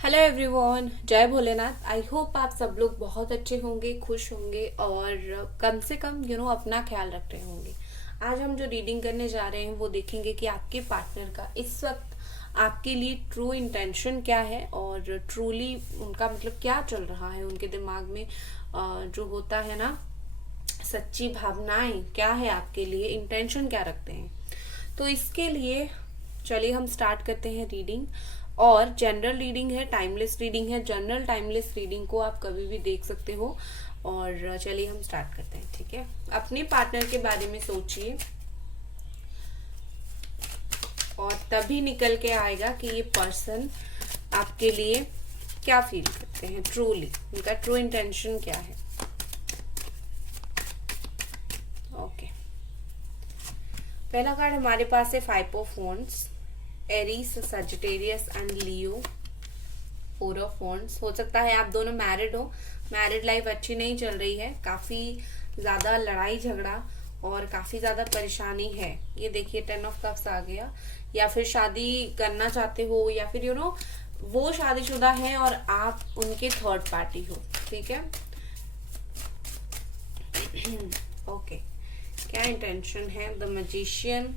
Hello everyone, जय Bholenath. I hope आप सब लोग बहुत अच्छे होंगे, खुश होंगे और कम से कम अपना ख्याल रख रहे होंगे। आज हम जो रीडिंग करने जा रहे हैं वो देखेंगे कि आपके पार्टनर का इस वक्त आपके लिए ट्रू इंटेंशन क्या है और ट्रूली उनका मतलब क्या चल रहा है उनके दिमाग में। जो होता है ना, सच्ची भावनाएं क्या है आपके लिए, इंटेंशन क्या रखते हैं। तो इसके लिए चलिए हम स्टार्ट करते हैं रीडिंग। और जनरल रीडिंग है, टाइमलेस रीडिंग है। जनरल टाइमलेस रीडिंग को आप कभी भी देख सकते हो। और चलिए हम स्टार्ट करते हैं, ठीक है। अपने पार्टनर के बारे में सोचिए और तभी निकल के आएगा कि ये पर्सन आपके लिए क्या फील करते हैं ट्रूली, उनका ट्रू इंटेंशन क्या है। ओके, पहला कार्ड हमारे पास है 5 of wands, Aries, Sagittarius and Leo. 4 of wands, हो सकता है आप दोनों मैरिड हो, मैरिड लाइफ अच्छी नहीं चल रही है, काफी ज्यादा लड़ाई झगड़ा और काफी ज्यादा परेशानी है। ये देखिए 10 ऑफ कप्स आ गया। या फिर शादी करना चाहते हो या फिर वो शादीशुदा है और आप उनके थर्ड पार्टी हो, ठीक है। ओके, क्या इंटेंशन है। The magician,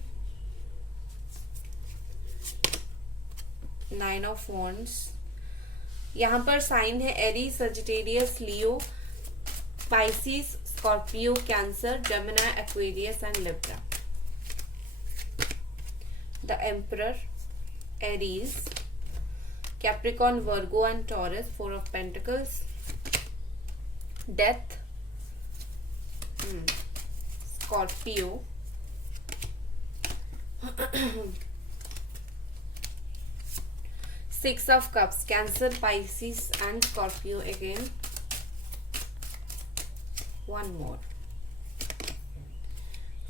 9 of wands. यहाँ पर साइन है Aries, Sagittarius, Leo, Pisces, Scorpio, cancer, Gemini, Aquarius and Libra. The emperor, Aries, Capricorn, Virgo and taurus, 4 of pentacles. Death, Scorpio, 6 of cups, cancer, Pisces and Scorpio again. One more,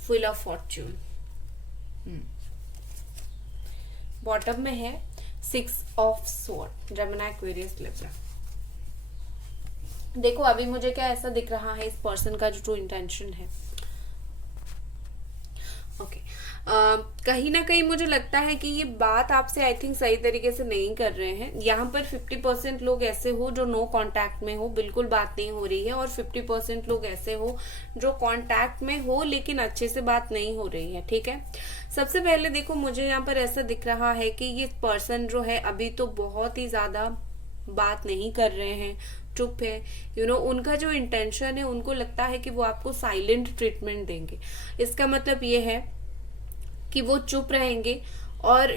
wheel of Fortune. Bottom में है 6 of sword, Gemini, Aquarius, Libra. देखो अभी मुझे क्या ऐसा दिख रहा है, इस पर्सन का जो ट्रू इंटेंशन है। ओके, कहीं ना कहीं मुझे लगता है कि ये बात आपसे आई थिंक सही तरीके से नहीं कर रहे हैं। यहाँ पर 50% लोग ऐसे हो जो नो कांटेक्ट में हो, बिल्कुल बात नहीं हो रही है, और 50% लोग ऐसे हो जो कांटेक्ट में हो लेकिन अच्छे से बात नहीं हो रही है, ठीक है। सबसे पहले देखो मुझे यहाँ पर ऐसा दिख रहा है कि ये पर्सन जो है अभी तो बहुत ही ज्यादा बात नहीं कर रहे हैं, चुप है। उनका जो इंटेंशन है, उनको लगता है कि वो आपको साइलेंट ट्रीटमेंट देंगे। इसका मतलब ये है कि वो चुप रहेंगे और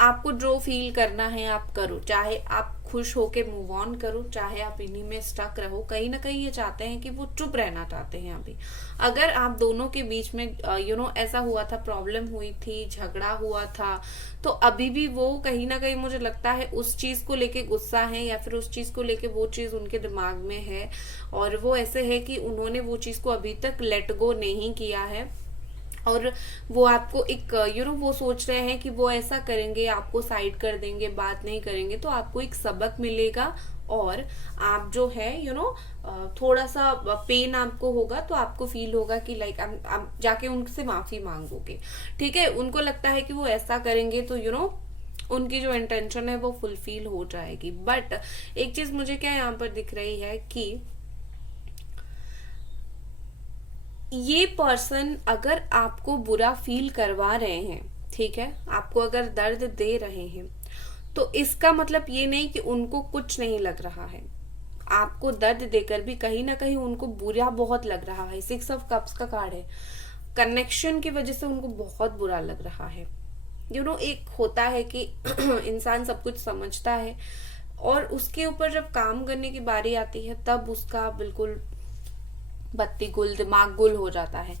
आपको जो फील करना है आप करो, चाहे आप खुश होके मूव ऑन करो, चाहे आप इन्हीं में स्टक रहो। कहीं ना कहीं ये चाहते हैं कि वो चुप रहना चाहते हैं अभी। अगर आप दोनों के बीच में ऐसा हुआ था, प्रॉब्लम हुई थी, झगड़ा हुआ था, तो अभी भी वो कहीं ना कहीं मुझे लगता है उस चीज को लेके गुस्सा है, या फिर उस चीज को लेके वो चीज उनके दिमाग में है। और वो ऐसे है कि उन्होंने वो चीज को अभी तक लेट गो नहीं किया है। और वो आपको एक वो सोच रहे हैं कि वो ऐसा करेंगे, आपको साइड कर देंगे, बात नहीं करेंगे, तो आपको एक सबक मिलेगा और आप जो है थोड़ा सा पेन आपको होगा, तो आपको फील होगा कि लाइक आप जाके उनसे माफी मांगोगे, ठीक है। उनको लगता है कि वो ऐसा करेंगे तो उनकी जो इंटेंशन है वो फुलफिल हो जाएगी। बट एक चीज मुझे क्या यहाँ पर दिख रही है कि ये पर्सन अगर आपको बुरा फील करवा रहे हैं, ठीक है, आपको अगर दर्द दे रहे हैं, तो इसका मतलब ये नहीं कि उनको कुछ नहीं लग रहा है। आपको दर्द देकर भी कहीं ना कहीं उनको बुरा बहुत लग रहा है। 6 ऑफ कप्स का कार्ड है, कनेक्शन की वजह से उनको बहुत बुरा लग रहा है। एक होता है कि इंसान सब कुछ समझता है और उसके ऊपर जब काम करने की बारी आती है तब उसका बिल्कुल बत्ती गुल, दिमाग गुल हो जाता है।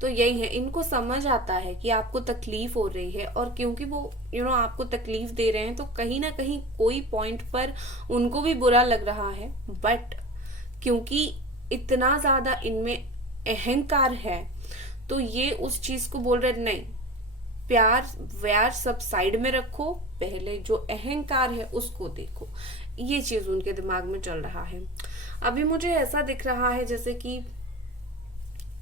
तो यही है, इनको समझ आता है कि आपको तकलीफ हो रही है, और क्योंकि वो आपको तकलीफ दे रहे हैं तो कहीं ना कहीं कोई पॉइंट पर उनको भी बुरा लग रहा है। बट क्योंकि इतना ज्यादा इनमें अहंकार है, तो ये उस चीज को बोल रहे नहीं, प्यार व्यार सब साइड में रखो, पहले जो अहंकार है उसको देखो। ये चीज उनके दिमाग में चल रहा है। अभी मुझे ऐसा दिख रहा है जैसे कि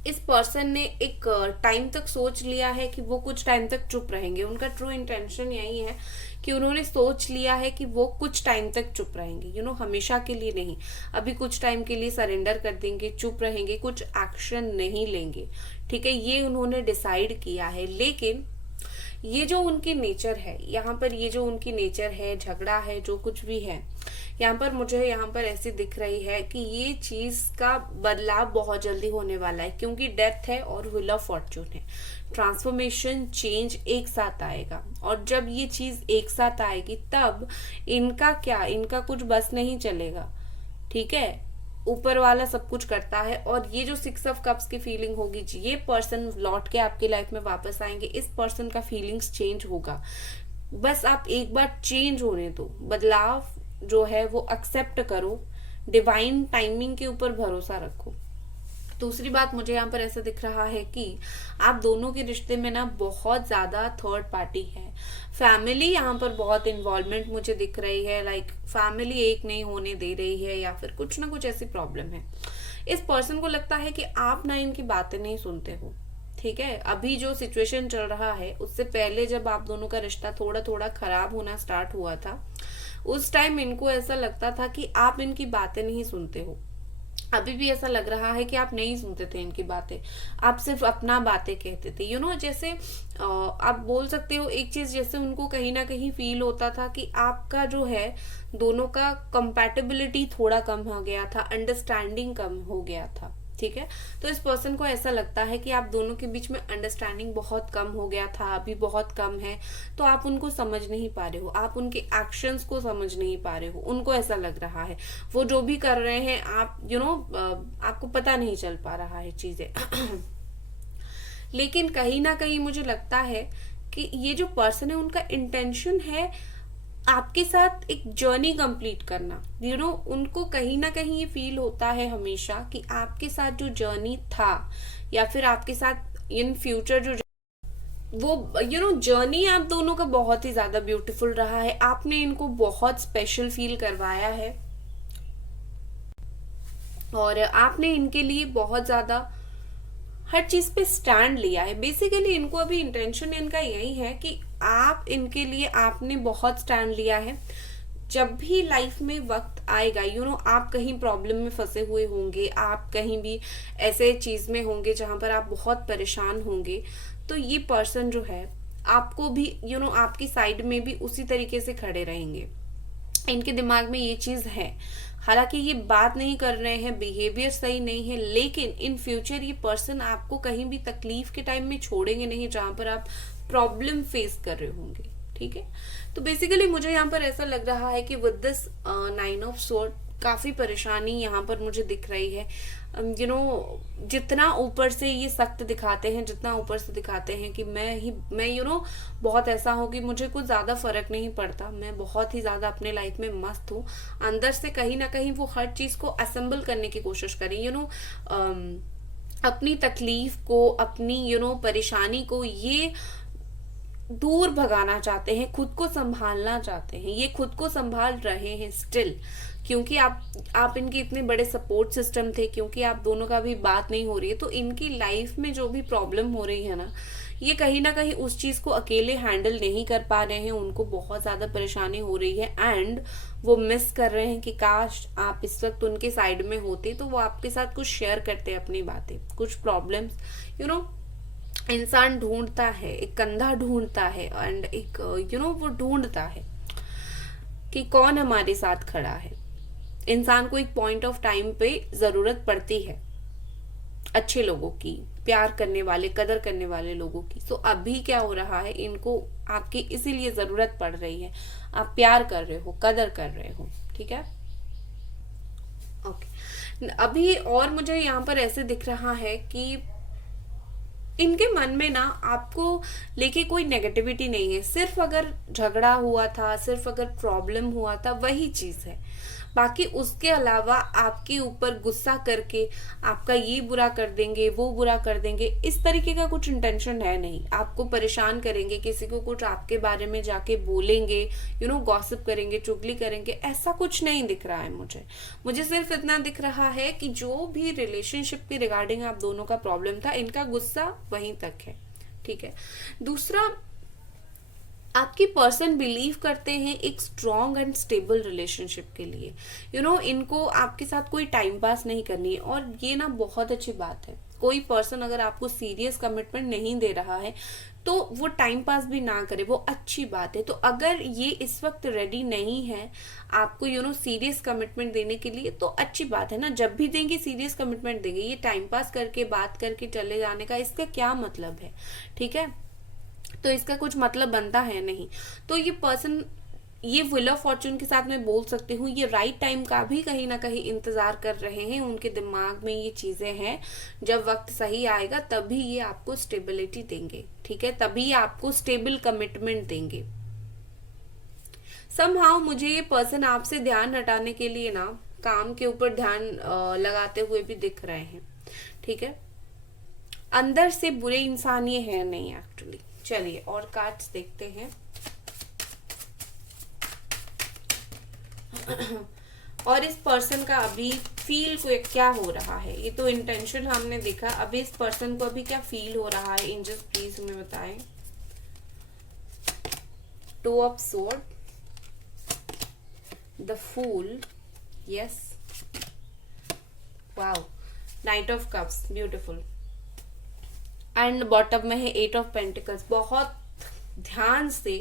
इस पर्सन ने एक टाइम तक सोच लिया है कि वो कुछ टाइम तक चुप रहेंगे। उनका ट्रू इंटेंशन यही है कि उन्होंने सोच लिया है कि वो कुछ टाइम तक चुप रहेंगे, हमेशा के लिए नहीं। अभी कुछ टाइम के लिए सरेंडर कर देंगे, चुप रहेंगे, कुछ एक्शन नहीं लेंगे। ठीक है, ये उन्होंने डिसाइड किया है। लेकिन ये जो उनकी नेचर है यहाँ पर, ये जो उनकी नेचर है, झगड़ा है, जो कुछ भी है यहाँ पर, मुझे यहाँ पर ऐसी दिख रही है कि ये चीज का बदलाव बहुत जल्दी होने वाला है, क्योंकि डेथ है और व्हील ऑफ फॉर्चून है। ट्रांसफॉर्मेशन, चेंज एक साथ आएगा, और जब ये चीज एक साथ आएगी तब इनका कुछ बस नहीं चलेगा। ठीक है, ऊपर वाला सब कुछ करता है। और ये जो 6 ऑफ कप्स की फीलिंग होगी, ये पर्सन लौट के आपकी लाइफ में वापस आएंगे। इस पर्सन का फीलिंग्स चेंज होगा। बस आप एक बार चेंज होने दो, बदलाव जो है वो एक्सेप्ट करो, डिवाइन टाइमिंग के ऊपर भरोसा रखो। दूसरी बात, मुझे यहाँ पर ऐसा दिख रहा है कि आप दोनों के रिश्ते में ना बहुत ज्यादा थर्ड पार्टी है। फैमिली यहाँ पर बहुत इन्वॉल्वमेंट मुझे दिख रही है, लाइक फैमिली एक नहीं होने दे रही है, या फिर कुछ ना कुछ ऐसी प्रॉब्लम है। इस पर्सन को लगता है कि आप ना इनकी बातें नहीं सुनते हो। ठीक है, अभी जो सिचुएशन चल रहा है उससे पहले जब आप दोनों का रिश्ता थोड़ा थोड़ा खराब होना स्टार्ट हुआ था, उस टाइम इनको ऐसा लगता था कि आप इनकी बातें नहीं सुनते हो। अभी भी ऐसा लग रहा है कि आप नहीं सुनते थे इनकी बातें, आप सिर्फ अपना बातें कहते थे। जैसे आप बोल सकते हो एक चीज, जैसे उनको कहीं ना कहीं फील होता था कि आपका जो है दोनों का कंपैटिबिलिटी थोड़ा कम हो गया था, अंडरस्टैंडिंग कम हो गया था। ठीक है, तो इस पर्सन को ऐसा लगता है कि आप दोनों के बीच में अंडरस्टैंडिंग बहुत कम हो गया था, अभी बहुत कम है, तो आप उनको समझ नहीं पा रहे हो, आप उनके एक्शंस को समझ नहीं पा रहे हो। उनको ऐसा लग रहा है वो जो भी कर रहे हैं आप आपको पता नहीं चल पा रहा है चीजें। लेकिन कहीं ना कहीं मुझे लगता है कि ये जो पर्सन है उनका इंटेंशन है आपके साथ एक जर्नी कंप्लीट करना। उनको कहीं ना कहीं ये फील होता है हमेशा कि आपके साथ जो जर्नी था, या फिर आपके साथ इन फ्यूचर जो वो जर्नी आप दोनों का बहुत ही ज्यादा ब्यूटीफुल रहा है। आपने इनको बहुत स्पेशल फील करवाया है, और आपने इनके लिए बहुत ज्यादा हर चीज पे स्टैंड लिया है। बेसिकली इनको अभी इंटेंशन इनका यही है कि आप इनके लिए आपने बहुत स्टैंड लिया है। जब भी लाइफ में वक्त आएगा, आप कहीं प्रॉब्लम में फंसे हुए होंगे, आप कहीं भी ऐसे चीज में होंगे जहां पर आप बहुत परेशान होंगे, तो ये पर्सन जो है आपको भी आपकी साइड में भी उसी तरीके से खड़े रहेंगे। इनके दिमाग में ये चीज है, हालांकि ये बात नहीं कर रहे हैं, बिहेवियर सही नहीं है, लेकिन इन फ्यूचर ये पर्सन आपको कहीं भी तकलीफ के टाइम में छोड़ेंगे नहीं जहां पर आप प्रॉब्लम फेस कर रहे होंगे। ठीक है, तो बेसिकली मुझे यहाँ पर ऐसा लग रहा है कि विद दिस 9 ऑफ स्वॉर्ड काफी परेशानी यहाँ पर मुझे दिख रही है। जितना ऊपर से ये सख्त दिखाते हैं, जितना ऊपर से दिखाते हैं कि मैं बहुत ऐसा हूँ कि मुझे कुछ ज्यादा फर्क नहीं पड़ता, मैं बहुत ही ज्यादा अपने लाइफ में मस्त हूँ, अंदर से कहीं ना कहीं वो हर चीज को असेंबल करने की कोशिश करें। अपनी तकलीफ को, अपनी परेशानी को ये दूर भगाना चाहते हैं, खुद को संभालना चाहते हैं। ये खुद को संभाल रहे हैं स्टिल, क्योंकि आप इनके इतने बड़े सपोर्ट सिस्टम थे, क्योंकि आप दोनों का भी बात नहीं हो रही है, तो इनकी लाइफ में जो भी प्रॉब्लम हो रही है ना, ये कहीं ना कहीं उस चीज को अकेले हैंडल नहीं कर पा रहे हैं। उनको बहुत ज्यादा परेशानी हो रही है, एंड वो मिस कर रहे हैं कि काश आप इस वक्त उनके साइड में होते, तो वो आपके साथ कुछ शेयर करते अपनी बातें, कुछ प्रॉब्लम्स। इंसान ढूंढता है, एक कंधा ढूंढता है, एंड एक वो ढूंढता है कि कौन हमारे साथ खड़ा है। इंसान को एक पॉइंट ऑफ टाइम पे जरूरत पड़ती है अच्छे लोगों की, प्यार करने वाले, कदर करने वाले लोगों की। तो अभी क्या हो रहा है, इनको आपकी इसीलिए जरूरत पड़ रही है। आप प्यार कर रहे हो, कदर कर रहे हो। ठीक है, ओके। अभी और मुझे यहाँ पर ऐसे दिख रहा है कि इनके मन में ना आपको लेके कोई नेगेटिविटी नहीं है, सिर्फ अगर झगड़ा हुआ था, सिर्फ अगर प्रॉब्लम हुआ था, वही चीज है। बाकी उसके अलावा आपके ऊपर गुस्सा करके आपका ये बुरा कर देंगे, वो बुरा कर देंगे, इस तरीके का कुछ इंटेंशन है नहीं। आपको परेशान करेंगे, किसी को कुछ आपके बारे में जाके बोलेंगे, गॉसिप करेंगे, चुगली करेंगे, ऐसा कुछ नहीं दिख रहा है मुझे सिर्फ इतना दिख रहा है कि जो भी रिलेशनशिप के रिगार्डिंग आप दोनों का प्रॉब्लम था, इनका गुस्सा वहीं तक है। ठीक है। दूसरा, आपकी पर्सन बिलीव करते हैं एक स्ट्रॉन्ग एंड स्टेबल रिलेशनशिप के लिए। इनको आपके साथ कोई टाइम पास नहीं करनी है, और ये ना बहुत अच्छी बात है। कोई पर्सन अगर आपको सीरियस कमिटमेंट नहीं दे रहा है तो वो टाइम पास भी ना करे, वो अच्छी बात है। तो अगर ये इस वक्त रेडी नहीं है आपको सीरियस कमिटमेंट देने के लिए, तो अच्छी बात है ना। जब भी देंगे सीरियस कमिटमेंट देंगे, ये टाइम पास करके बात करके चले जाने का इसका क्या मतलब है? ठीक है, तो इसका कुछ मतलब बनता है नहीं। तो ये पर्सन, ये व्हील ऑफ फॉर्चून के साथ मैं बोल सकती हूँ, ये राइट टाइम का भी कहीं ना कहीं इंतजार कर रहे हैं। उनके दिमाग में ये चीजें हैं, जब वक्त सही आएगा तभी ये आपको स्टेबिलिटी देंगे। ठीक है, तभी आपको स्टेबल कमिटमेंट देंगे। समहाउ मुझे ये पर्सन आपसे ध्यान हटाने के लिए ना काम के ऊपर ध्यान लगाते हुए भी दिख रहे हैं। ठीक है, अंदर से बुरे इंसान ये है नहीं एक्चुअली। चलिए और कार्ड्स देखते हैं। और इस पर्सन का अभी फील को क्या हो रहा है, ये तो इंटेंशन हमने देखा, अभी इस पर्सन को अभी क्या फील हो रहा है, एंजल्स प्लीज हमें बताएं। 2 of sword, the fool, yes, wow, knight of cups, beautiful, and bottom में है 8 ऑफ पेंटिकल्स। बहुत ध्यान से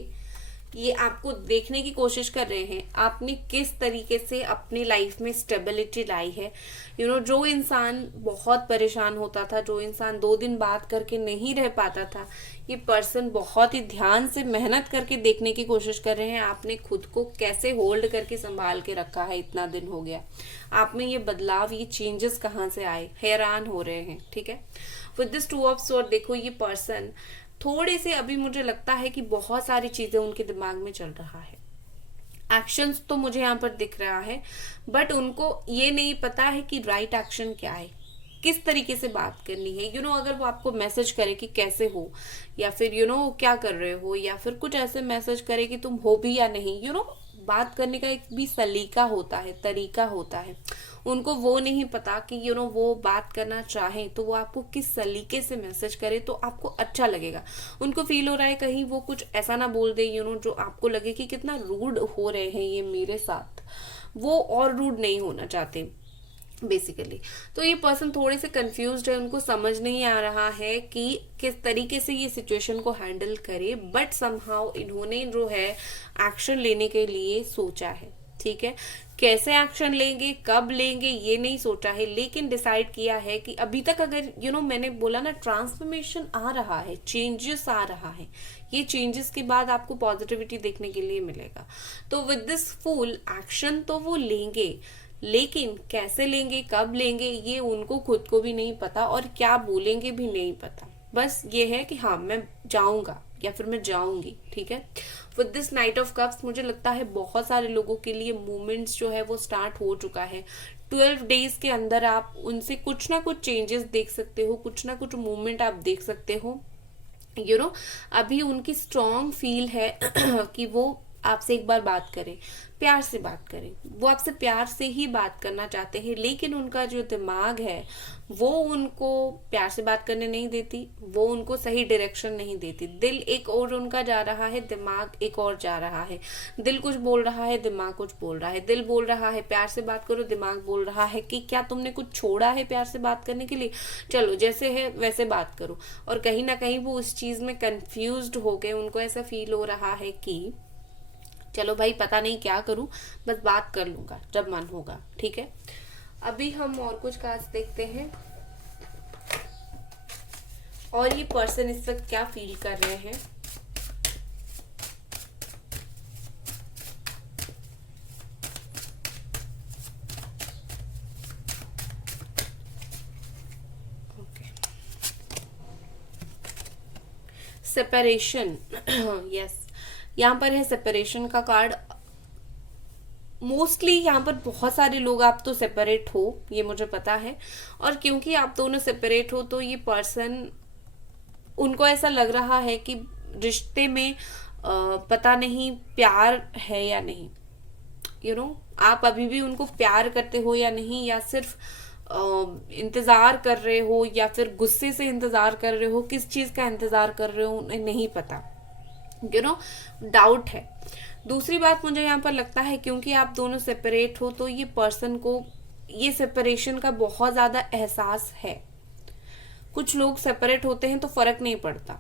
ये आपको देखने की कोशिश कर रहे हैं आपने किस तरीके से अपनी लाइफ में स्टेबिलिटी लाई है। जो इंसान बहुत परेशान होता था, जो इंसान 2 दिन बात करके नहीं रह पाता था, ये पर्सन बहुत ही ध्यान से मेहनत करके देखने की कोशिश कर रहे हैं आपने खुद को कैसे होल्ड करके संभाल के रखा है। इतना दिन हो गया, आप में ये बदलाव, ये चेंजेस कहाँ से आए, हैरान हो रहे हैं। ठीक है, विद दिस 2 ऑफ स्वॉर्ड देखो, ये पर्सन थोड़े से अभी मुझे लगता है कि बहुत सारी चीजें उनके दिमाग में चल रहा है। एक्शंस तो मुझे यहाँ पर दिख रहा है, बट उनको ये नहीं पता है कि राइट एक्शन क्या है, किस तरीके से बात करनी है। अगर वो आपको मैसेज करे कि कैसे हो, या फिर क्या कर रहे हो, या फिर कुछ ऐसे मैसेज करे कि तुम हो भी या नहीं, बात करने का एक भी सलीका होता है, तरीका होता है। उनको वो नहीं पता कि वो बात करना चाहे तो वो आपको किस सलीके से मैसेज करे तो आपको अच्छा लगेगा। उनको फील हो रहा है कहीं वो कुछ ऐसा ना बोल दे जो आपको लगे कि कितना रूड हो रहे हैं ये मेरे साथ, वो और रूड नहीं होना चाहते बेसिकली। तो ये पर्सन थोड़े से कंफ्यूज्ड है, उनको समझ नहीं आ रहा है कि किस तरीके से ये सिचुएशन को हैंडल करे, बट समहाउ इन्होंने जो है एक्शन लेने के लिए सोचा है। ठीक है, कैसे एक्शन लेंगे, कब लेंगे, ये नहीं सोचा है, लेकिन डिसाइड किया है कि अभी तक अगर मैंने बोला ना, ट्रांसफॉर्मेशन आ रहा है, चेंजेस आ रहा है, ये चेंजेस के बाद आपको पॉजिटिविटी देखने के लिए मिलेगा। तो विद दिस फूल एक्शन तो वो लेंगे, लेकिन कैसे लेंगे, कब लेंगे, ये उनको खुद को भी नहीं पता, और क्या बोलेंगे भी नहीं पता। बस ये है कि हाँ मैं जाऊंगा या फिर मैं जाऊंगी। ठीक है, with this night of cups मुझे लगता है बहुत सारे लोगों के लिए मूवमेंट्स जो है वो स्टार्ट हो चुका है। 12 डेज के अंदर आप उनसे कुछ ना कुछ चेंजेस देख सकते हो, कुछ ना कुछ मूवमेंट आप देख सकते हो। अभी उनकी स्ट्रॉन्ग फील है कि वो आपसे एक बार बात करें, प्यार से बात करें, वो आपसे प्यार से ही बात करना चाहते हैं, लेकिन उनका जो दिमाग है वो उनको प्यार से बात करने नहीं देती, वो उनको सही डायरेक्शन नहीं देती। दिल एक और उनका जा रहा है, दिमाग एक और जा रहा है। दिल कुछ बोल रहा है, दिमाग कुछ बोल रहा है। दिल बोल रहा है प्यार से बात करो, दिमाग बोल रहा है कि क्या तुमने कुछ छोड़ा है प्यार से बात करने के लिए, चलो जैसे है वैसे बात करो। और कहीं ना कहीं वो उस चीज में कंफ्यूज्ड हो गए, उनको ऐसा फील हो रहा है कि चलो भाई पता नहीं क्या करूं, बस बात कर लूंगा जब मन होगा। ठीक है, अभी हम और कुछ कार्ड्स देखते हैं, और ये पर्सन इस वक्त क्या फील कर रहे हैं। सेपरेशन यस, यहाँ पर है सेपरेशन का कार्ड। मोस्टली यहाँ पर बहुत सारे लोग आप तो सेपरेट हो, ये मुझे पता है, और क्योंकि आप दोनों सेपरेट हो तो ये पर्सन, उनको ऐसा लग रहा है कि रिश्ते में पता नहीं प्यार है या नहीं, आप अभी भी उनको प्यार करते हो या नहीं, या सिर्फ इंतजार कर रहे हो, या फिर गुस्से से इंतजार कर रहे हो, किस चीज का इंतजार कर रहे हो उन्हें नहीं पता, डाउट है। दूसरी बात मुझे यहाँ पर लगता है, क्योंकि आप दोनों सेपरेट हो तो ये पर्सन को ये सेपरेशन का बहुत ज्यादा एहसास है। कुछ लोग सेपरेट होते हैं तो फर्क नहीं पड़ता,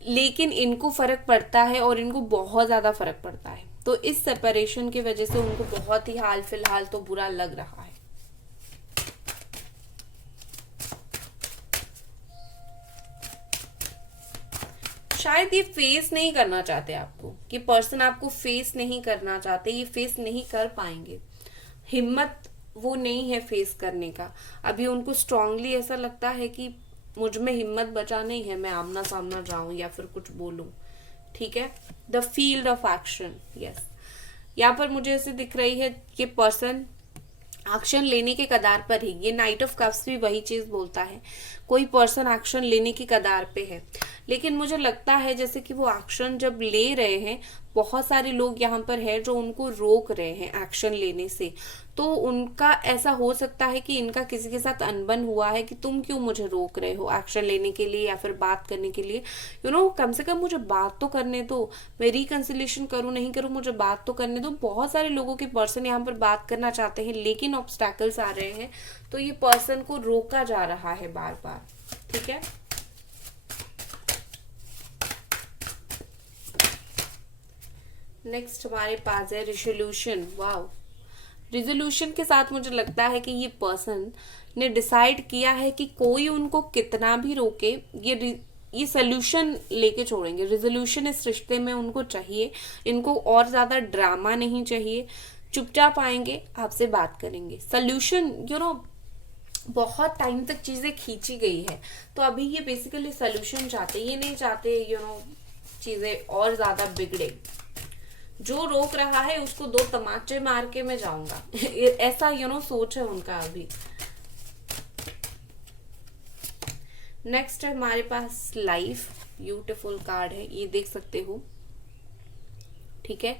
लेकिन इनको फर्क पड़ता है, और इनको बहुत ज्यादा फर्क पड़ता है। तो इस सेपरेशन की वजह से उनको बहुत ही हाल फिलहाल तो बुरा लग रहा है। शायद ये फेस नहीं करना चाहते आपको, कि पर्सन आपको फेस नहीं करना चाहते, ये फेस नहीं कर पाएंगे, हिम्मत वो नहीं है फेस करने का। अभी उनको स्ट्रांगली ऐसा लगता है कि मुझ में हिम्मत बचा नहीं है, मैं आमना सामना जाऊं या फिर कुछ बोलूं। ठीक है, the field of action, yes, यहाँ पर मुझे ऐसे दिख रही है कि पर्सन एक्शन लेने के कगार पर ही, ये नाइट ऑफ कप्स भी वही चीज बोलता है, कोई पर्सन एक्शन लेने की कगार पे है। लेकिन मुझे लगता है जैसे कि वो एक्शन जब ले रहे हैं, बहुत सारे लोग यहाँ पर है जो उनको रोक रहे हैं एक्शन लेने से। तो उनका ऐसा हो सकता है कि इनका किसी के साथ अनबन हुआ है कि तुम क्यों मुझे रोक रहे हो एक्शन लेने के लिए या फिर बात करने के लिए, कम से कम मुझे बात तो करने दो, मैं रिकंसिलेशन करूं नहीं करूं, मुझे बात तो करने दो। बहुत सारे लोगों के पर्सन यहाँ पर बात करना चाहते हैं, लेकिन ऑब्स्टैकल्स आ रहे हैं, तो ये पर्सन को रोका जा रहा है बार बार। ठीक है, नेक्स्ट हमारे पास है रिजोल्यूशन। वाओ, रिजोल्यूशन के साथ मुझे लगता है कि ये पर्सन ने डिसाइड किया है कि कोई उनको कितना भी रोके, ये सोल्यूशन लेके छोड़ेंगे। रिजोल्यूशन इस रिश्ते में उनको चाहिए, इनको और ज्यादा ड्रामा नहीं चाहिए, चुपचाप आएंगे, आपसे बात करेंगे, सोल्यूशन। बहुत टाइम तक चीजें खींची गई है, तो अभी ये बेसिकली सोल्यूशन चाहते, ये नहीं चाहते चीजें और ज्यादा बिगड़े। जो रोक रहा है उसको 2 तमाचे मार के मैं जाऊंगा ऐसा सोच है उनका अभी। नेक्स्ट है हमारे पास लाइफ, ब्यूटीफुल कार्ड है, ये देख सकते हो। ठीक है,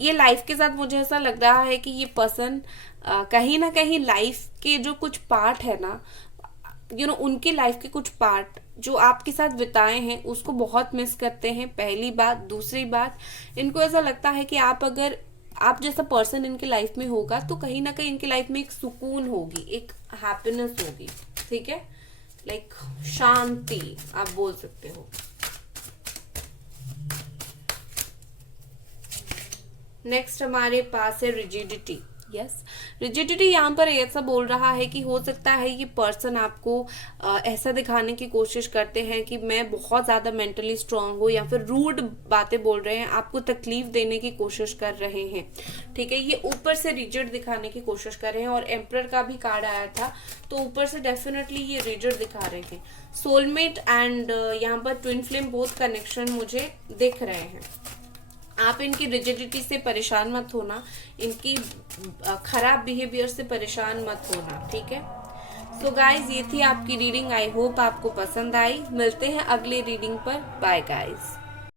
ये लाइफ के साथ मुझे ऐसा लग रहा है कि ये पर्सन कहीं ना कहीं लाइफ के जो कुछ पार्ट है ना, उनकी लाइफ के कुछ पार्ट जो आपके साथ बिताए हैं उसको बहुत मिस करते हैं, पहली बात। दूसरी बात, इनको ऐसा लगता है कि अगर आप जैसा पर्सन इनके लाइफ में होगा तो कहीं ना कहीं इनकी लाइफ में एक सुकून होगी, एक हैप्पीनेस होगी। ठीक है, लाइक शांति आप बोल सकते हो। नेक्स्ट हमारे पास है रिजिडिटी। यस, रिजिडिटी यहाँ पर ऐसा बोल रहा है कि हो सकता है ये पर्सन आपको ऐसा दिखाने की कोशिश करते हैं कि मैं बहुत ज्यादा मेंटली स्ट्रांग हूँ, या फिर रूड बातें बोल रहे हैं, आपको तकलीफ देने की कोशिश कर रहे हैं। ठीक है, ये ऊपर से रिजिड दिखाने की कोशिश कर रहे हैं, और एम्परर का भी कार्ड आया था, तो ऊपर से डेफिनेटली ये रिजिड दिखा रहे हैं। सोलमेट एंड यहाँ पर ट्विन फ्लेम बोथ कनेक्शन मुझे दिख रहे हैं। आप इनकी रिजिडिटी से परेशान मत होना, इनकी खराब बिहेवियर से परेशान मत होना। ठीक है, सो गाइज ये थी आपकी रीडिंग। आई होप आपको पसंद आई। मिलते हैं अगले रीडिंग पर। Bye guys.